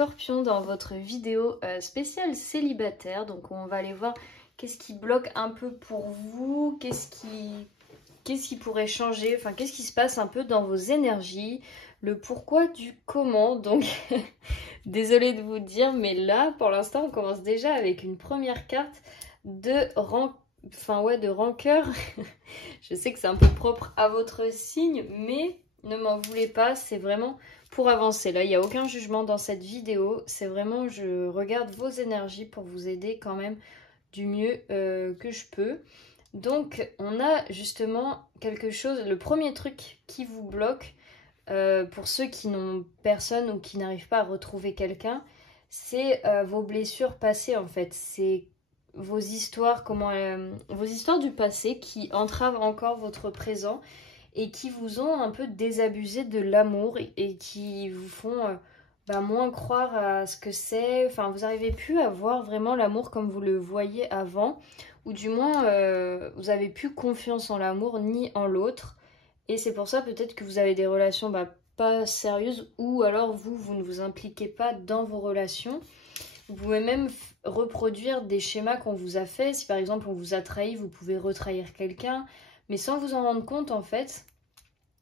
Scorpions dans votre vidéo spéciale célibataire. Donc on va aller voir qu'est-ce qui bloque un peu pour vous, qu'est-ce qui pourrait changer, enfin qu'est-ce qui se passe un peu dans vos énergies, le pourquoi du comment. Donc désolée de vous dire, mais là pour l'instant on commence déjà avec une première carte de rancœur. Je sais que c'est un peu propre à votre signe, mais ne m'en voulez pas, c'est vraiment pour avancer. Là, il n'y a aucun jugement dans cette vidéo. C'est vraiment, je regarde vos énergies pour vous aider quand même du mieux que je peux. Donc, on a justement quelque chose, le premier truc qui vous bloque, pour ceux qui n'ont personne ou qui n'arrivent pas à retrouver quelqu'un, c'est vos blessures passées en fait. C'est vos histoires, vos histoires du passé qui entravent encore votre présent et qui vous ont un peu désabusé de l'amour et qui vous font moins croire à ce que c'est. Enfin, vous n'arrivez plus à voir vraiment l'amour comme vous le voyez avant, ou du moins vous n'avez plus confiance en l'amour ni en l'autre. Et c'est pour ça peut-être que vous avez des relations pas sérieuses, ou alors vous ne vous impliquez pas dans vos relations. Vous pouvez même reproduire des schémas qu'on vous a fait. Si par exemple on vous a trahi, vous pouvez retrahir quelqu'un. Mais sans vous en rendre compte, en fait,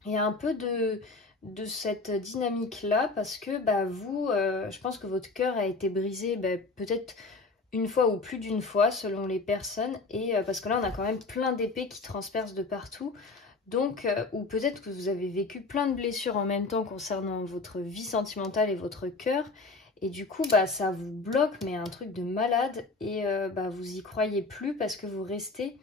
il y a un peu de cette dynamique-là parce que vous, je pense que votre cœur a été brisé peut-être une fois ou plus d'une fois selon les personnes. Et parce que là, on a quand même plein d'épées qui transpercent de partout. Donc, ou peut-être que vous avez vécu plein de blessures en même temps concernant votre vie sentimentale et votre cœur. Et du coup, ça vous bloque, mais un truc de malade. Et vous y croyez plus parce que vous restez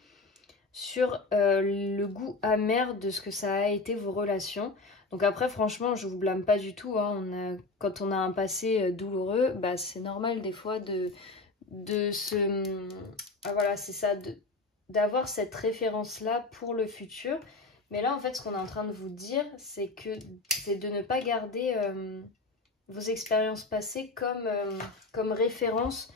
sur le goût amer de ce que ça a été vos relations. Donc après, franchement, je vous blâme pas du tout. Hein. Quand on a un passé douloureux, c'est normal des fois de se... voilà, c'est ça, d'avoir cette référence-là pour le futur. Mais là, en fait, ce qu'on est en train de vous dire, c'est de ne pas garder vos expériences passées comme référence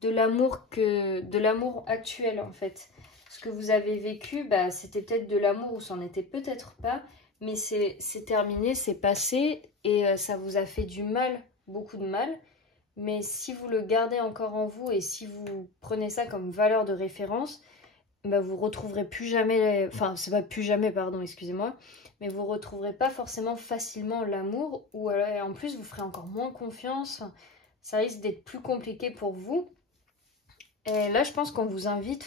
de l'amour actuel, en fait. Ce que vous avez vécu, c'était peut-être de l'amour ou c'en était peut-être pas, mais c'est terminé, c'est passé et ça vous a fait du mal, beaucoup de mal. Mais si vous le gardez encore en vous et si vous prenez ça comme valeur de référence, vous retrouverez plus jamais, enfin c'est pas plus jamais, pardon, excusez-moi, mais vous retrouverez pas forcément facilement l'amour, ou en plus vous ferez encore moins confiance. Ça risque d'être plus compliqué pour vous. Et là, je pense qu'on vous invite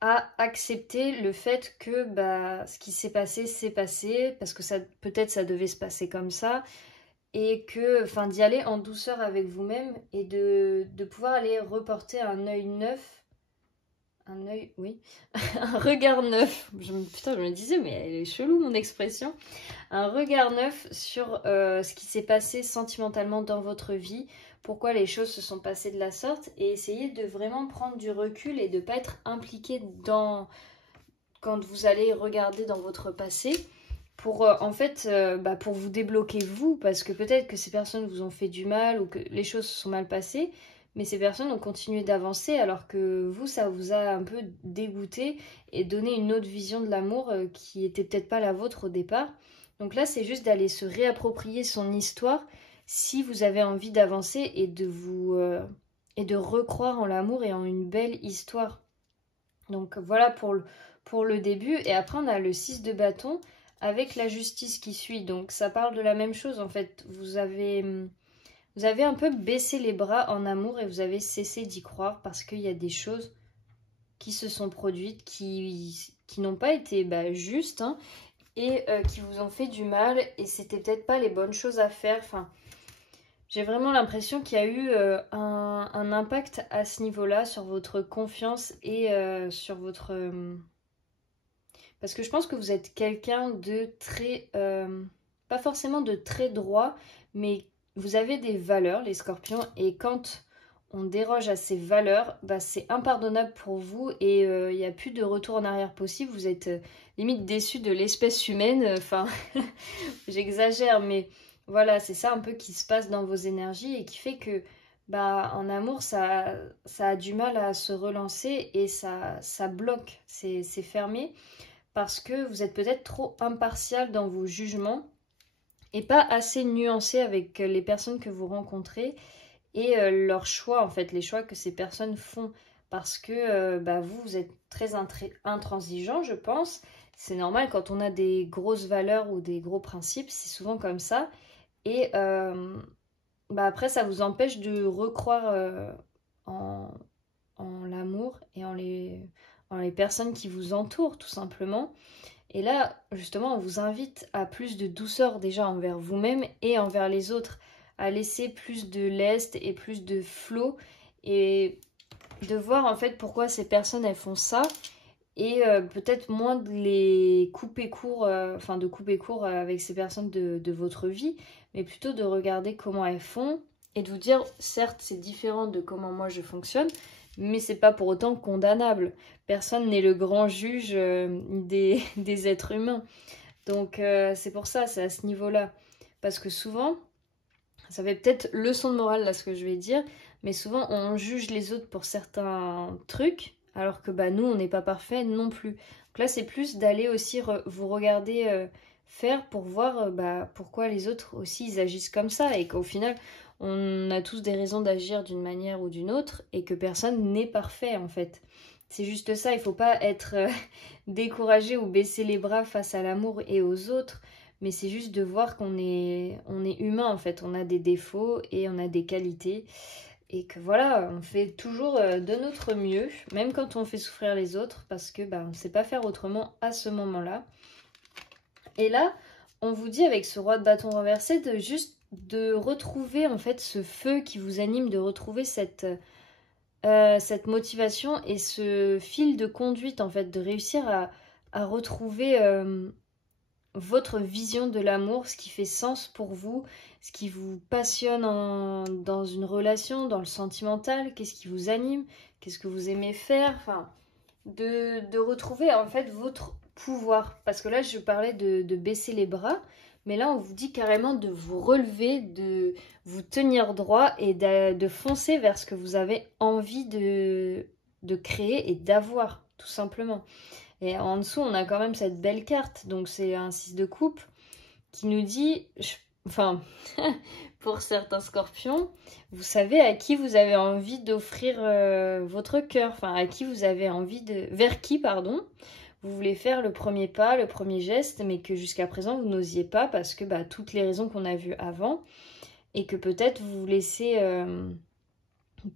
à accepter le fait que ce qui s'est passé, c'est passé, parce que peut-être ça devait se passer comme ça, et que, d'y aller en douceur avec vous-même et de pouvoir aller reporter un œil neuf, un regard neuf. Putain, je me disais, mais elle est chelou mon expression. Un regard neuf sur ce qui s'est passé sentimentalement dans votre vie, pourquoi les choses se sont passées de la sorte, et essayer de vraiment prendre du recul et de ne pas être impliqué quand vous allez regarder dans votre passé pour pour vous débloquer vous, parce que peut-être que ces personnes vous ont fait du mal ou que les choses se sont mal passées, mais ces personnes ont continué d'avancer alors que vous, ça vous a un peu dégoûté et donné une autre vision de l'amour qui était peut-être pas la vôtre au départ. Donc là, c'est juste d'aller se réapproprier son histoire si vous avez envie d'avancer et de recroire en l'amour et en une belle histoire. Donc voilà pour le début. Et après, on a le 6 de bâton avec la justice qui suit. Donc ça parle de la même chose en fait. Vous avez un peu baissé les bras en amour et vous avez cessé d'y croire parce qu'il y a des choses qui se sont produites qui n'ont pas été justes, hein, et qui vous ont fait du mal, et c'était peut-être pas les bonnes choses à faire. Enfin, j'ai vraiment l'impression qu'il y a eu un impact à ce niveau-là sur votre confiance et sur votre... Parce que je pense que vous êtes quelqu'un de très... pas forcément de très droit, mais vous avez des valeurs, les scorpions, et quand on déroge à ces valeurs, c'est impardonnable pour vous et il n'y a plus de retour en arrière possible. Vous êtes limite déçu de l'espèce humaine. Enfin, j'exagère, mais voilà, c'est ça un peu qui se passe dans vos énergies et qui fait que en amour, ça a du mal à se relancer et ça bloque, c'est fermé parce que vous êtes peut-être trop impartial dans vos jugements et pas assez nuancé avec les personnes que vous rencontrez. et leurs choix, en fait, les choix que ces personnes font. Parce que vous êtes très intransigeant, je pense. C'est normal quand on a des grosses valeurs ou des gros principes, c'est souvent comme ça. Et après, ça vous empêche de recroire en, en l'amour et en les personnes qui vous entourent, tout simplement. Et là, justement, on vous invite à plus de douceur déjà envers vous-même et envers les autres, à laisser plus de lest et plus de flow et de voir en fait pourquoi ces personnes elles font ça et peut-être moins de les couper court, de couper court avec ces personnes de votre vie, mais plutôt de regarder comment elles font et de vous dire, certes, c'est différent de comment moi je fonctionne, mais c'est pas pour autant condamnable. Personne n'est le grand juge des êtres humains. Donc c'est pour ça, c'est à ce niveau-là. Parce que souvent, ça fait peut-être leçon de morale là ce que je vais dire, mais souvent on juge les autres pour certains trucs, alors que nous on n'est pas parfait non plus. Donc là c'est plus d'aller aussi vous regarder faire pour voir pourquoi les autres aussi ils agissent comme ça et qu'au final on a tous des raisons d'agir d'une manière ou d'une autre et que personne n'est parfait en fait. C'est juste ça, il faut pas être découragé ou baisser les bras face à l'amour et aux autres, mais c'est juste de voir qu'on est humain en fait, on a des défauts et on a des qualités et que voilà, on fait toujours de notre mieux, même quand on fait souffrir les autres parce que on ne sait pas faire autrement à ce moment-là. Et là, on vous dit avec ce roi de bâton renversé de retrouver en fait ce feu qui vous anime, de retrouver cette motivation et ce fil de conduite en fait, de réussir à retrouver votre vision de l'amour, ce qui fait sens pour vous, ce qui vous passionne dans une relation, dans le sentimental, qu'est-ce qui vous anime, qu'est-ce que vous aimez faire, enfin, de retrouver en fait votre pouvoir. Parce que là, je parlais de baisser les bras, mais là, on vous dit carrément de vous relever, de vous tenir droit et de foncer vers ce que vous avez envie de créer et d'avoir, tout simplement. Et en dessous, on a quand même cette belle carte. Donc, c'est un 6 de coupe qui nous dit, pour certains scorpions, vous savez à qui vous avez envie d'offrir votre cœur. Enfin, à qui vous avez envie vers qui, pardon, vous voulez faire le premier pas, le premier geste, mais que jusqu'à présent, vous n'osiez pas parce que toutes les raisons qu'on a vues avant et que peut-être vous vous laissez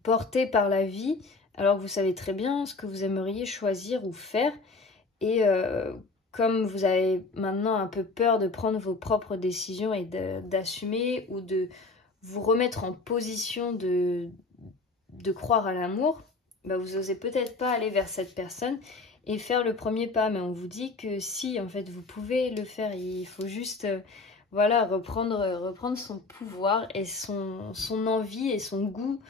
porter par la vie alors que vous savez très bien ce que vous aimeriez choisir ou faire. Et comme vous avez maintenant un peu peur de prendre vos propres décisions et d'assumer ou de vous remettre en position de croire à l'amour, vous n'osez peut-être pas aller vers cette personne et faire le premier pas. Mais on vous dit que si, en fait, vous pouvez le faire. Il faut juste reprendre son pouvoir et son envie et son goût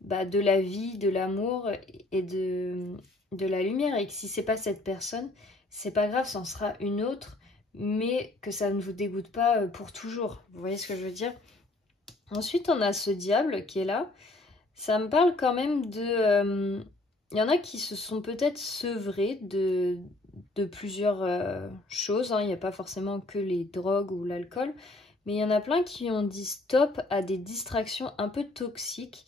de la vie, de l'amour et de la lumière, et que si c'est pas cette personne, c'est pas grave, c'en sera une autre, mais que ça ne vous dégoûte pas pour toujours. Vous voyez ce que je veux dire? Ensuite, on a ce diable qui est là. Ça me parle quand même de... Il y en a qui se sont peut-être sevrés de plusieurs choses. Il n'y a pas forcément que les drogues ou l'alcool, mais il y en a plein qui ont dit stop à des distractions un peu toxiques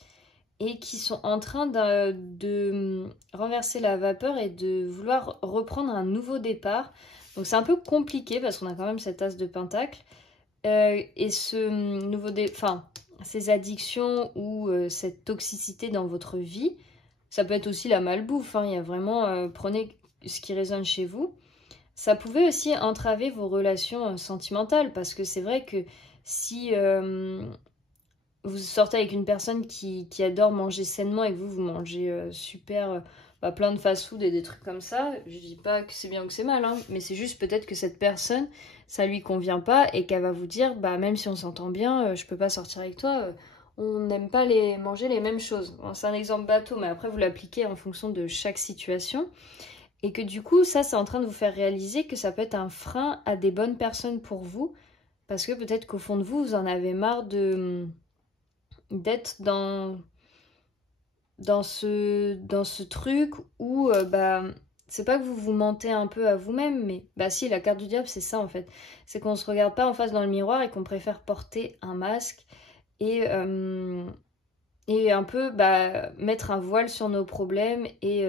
et qui sont en train de renverser la vapeur et de vouloir reprendre un nouveau départ. Donc c'est un peu compliqué parce qu'on a quand même cet as de pentacle. Et ce nouveau ces addictions ou cette toxicité dans votre vie, ça peut être aussi la malbouffe. Il y a vraiment, prenez ce qui résonne chez vous. Ça pouvait aussi entraver vos relations sentimentales parce que c'est vrai que si... vous sortez avec une personne qui adore manger sainement et que vous mangez plein de fast-food et des trucs comme ça, je dis pas que c'est bien ou que c'est mal, mais c'est juste peut-être que cette personne, ça lui convient pas et qu'elle va vous dire, même si on s'entend bien, je peux pas sortir avec toi, on n'aime pas manger les mêmes choses. Bon, c'est un exemple bateau, mais après vous l'appliquez en fonction de chaque situation. Et que du coup, ça, c'est en train de vous faire réaliser que ça peut être un frein à des bonnes personnes pour vous, parce que peut-être qu'au fond de vous, vous en avez marre d'être dans ce truc où c'est pas que vous vous mentez un peu à vous-même, mais si, la carte du diable c'est ça en fait, c'est qu'on se regarde pas en face dans le miroir et qu'on préfère porter un masque et et un peu mettre un voile sur nos problèmes et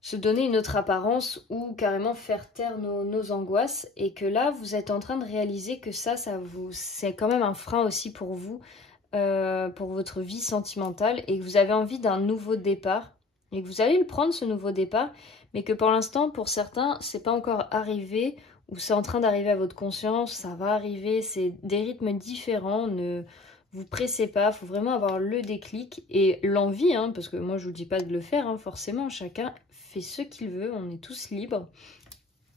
se donner une autre apparence ou carrément faire taire nos angoisses, et que là vous êtes en train de réaliser que c'est quand même un frein aussi pour vous, pour votre vie sentimentale, et que vous avez envie d'un nouveau départ et que vous allez le prendre, ce nouveau départ, mais que pour l'instant pour certains c'est pas encore arrivé, ou c'est en train d'arriver à votre conscience, ça va arriver, c'est des rythmes différents, ne vous pressez pas, il faut vraiment avoir le déclic et l'envie, hein, parce que moi je vous dis pas de le faire, hein, forcément, chacun fait ce qu'il veut, on est tous libres.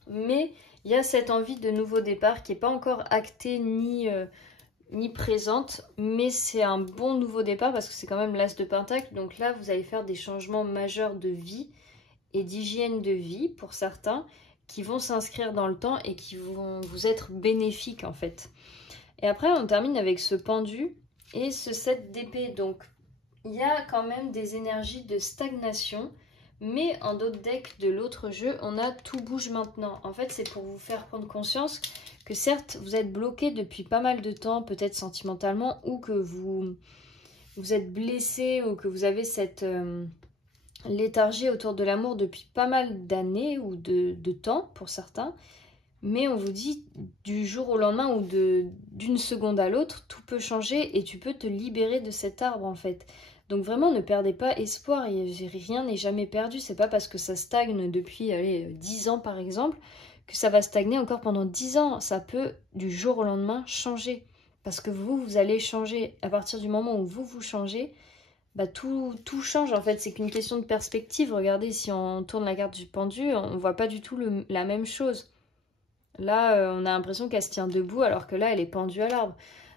Mais il y a cette envie de nouveau départ qui n'est pas encore actée ni présente, mais c'est un bon nouveau départ parce que c'est quand même l'as de Pentacle. Donc là, vous allez faire des changements majeurs de vie et d'hygiène de vie pour certains, qui vont s'inscrire dans le temps et qui vont vous être bénéfiques en fait. Et après, on termine avec ce pendu et ce 7 d'épée. Donc, il y a quand même des énergies de stagnation, mais en d'autres decks de l'autre jeu, on a tout bouge maintenant. En fait, c'est pour vous faire prendre conscience que certes, vous êtes bloqué depuis pas mal de temps, peut-être sentimentalement, ou que vous êtes blessé, ou que vous avez cette léthargie autour de l'amour depuis pas mal d'années ou de temps pour certains. Mais on vous dit, du jour au lendemain ou d'une seconde à l'autre, tout peut changer et tu peux te libérer de cet arbre en fait. Donc vraiment, ne perdez pas espoir, rien n'est jamais perdu. C'est pas parce que ça stagne depuis 10 ans par exemple, que ça va stagner encore pendant 10 ans. Ça peut du jour au lendemain changer. Parce que vous allez changer. À partir du moment où vous changez, tout change en fait. C'est qu'une question de perspective. Regardez, si on tourne la carte du pendu, on voit pas du tout la même chose. Là, on a l'impression qu'elle se tient debout alors que là, elle est pendue à l'arbre.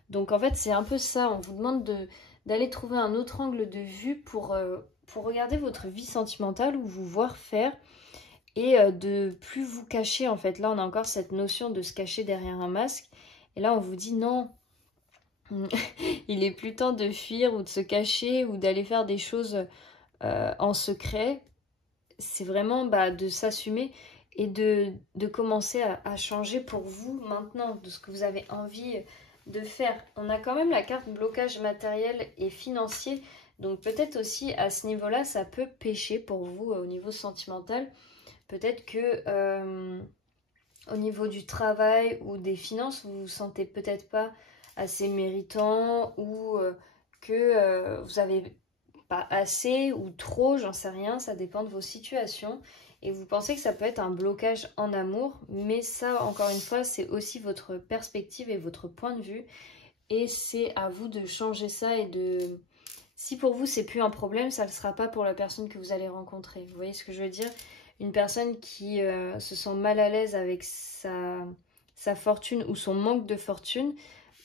Donc en fait, c'est un peu ça. On vous demande d'aller trouver un autre angle de vue pour regarder votre vie sentimentale ou vous voir faire, et de plus vous cacher en fait. Là, on a encore cette notion de se cacher derrière un masque. Et là, on vous dit non, il est plus temps de fuir ou de se cacher ou d'aller faire des choses en secret. C'est vraiment de s'assumer et de commencer à changer pour vous maintenant, de ce que vous avez envie de faire. On a quand même la carte blocage matériel et financier, donc peut-être aussi à ce niveau-là, ça peut pêcher pour vous au niveau sentimental. Peut-être que au niveau du travail ou des finances, vous vous sentez peut-être pas assez méritant, ou que vous avez pas assez ou trop, j'en sais rien, ça dépend de vos situations. Et vous pensez que ça peut être un blocage en amour, mais ça, encore une fois, c'est aussi votre perspective et votre point de vue. Et c'est à vous de changer ça et de... Si pour vous, c'est plus un problème, ça ne sera pas pour la personne que vous allez rencontrer. Vous voyez ce que je veux dire? Une personne qui se sent mal à l'aise avec sa fortune ou son manque de fortune,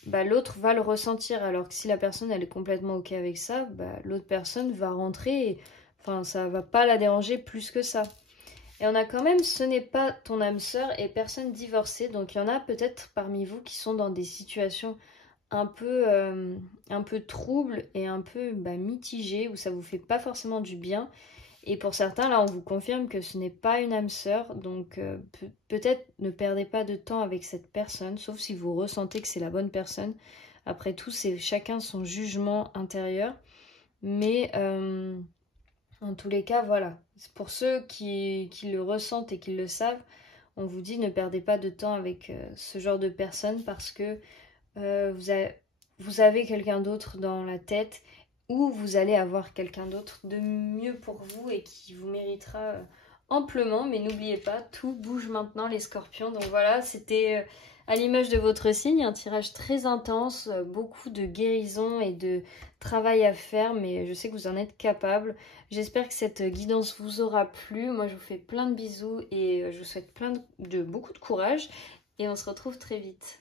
l'autre va le ressentir. Alors que si la personne, elle est complètement OK avec ça, l'autre personne va rentrer et... Enfin, ça va pas la déranger plus que ça. Et on a quand même, ce n'est pas ton âme sœur et personne divorcée. Donc il y en a peut-être parmi vous qui sont dans des situations un peu troubles et un peu mitigées, où ça vous fait pas forcément du bien. Et pour certains, là, on vous confirme que ce n'est pas une âme sœur. Donc peut-être ne perdez pas de temps avec cette personne, sauf si vous ressentez que c'est la bonne personne. Après tout, c'est chacun son jugement intérieur. Mais... en tous les cas, voilà. Pour ceux qui le ressentent et qui le savent, on vous dit ne perdez pas de temps avec ce genre de personnes, parce que vous avez quelqu'un d'autre dans la tête, ou vous allez avoir quelqu'un d'autre de mieux pour vous et qui vous méritera amplement. Mais n'oubliez pas, tout bouge maintenant les scorpions. Donc voilà, c'était... à l'image de votre signe, un tirage très intense, beaucoup de guérison et de travail à faire, mais je sais que vous en êtes capable. J'espère que cette guidance vous aura plu. Moi, je vous fais plein de bisous et je vous souhaite beaucoup de courage, et on se retrouve très vite.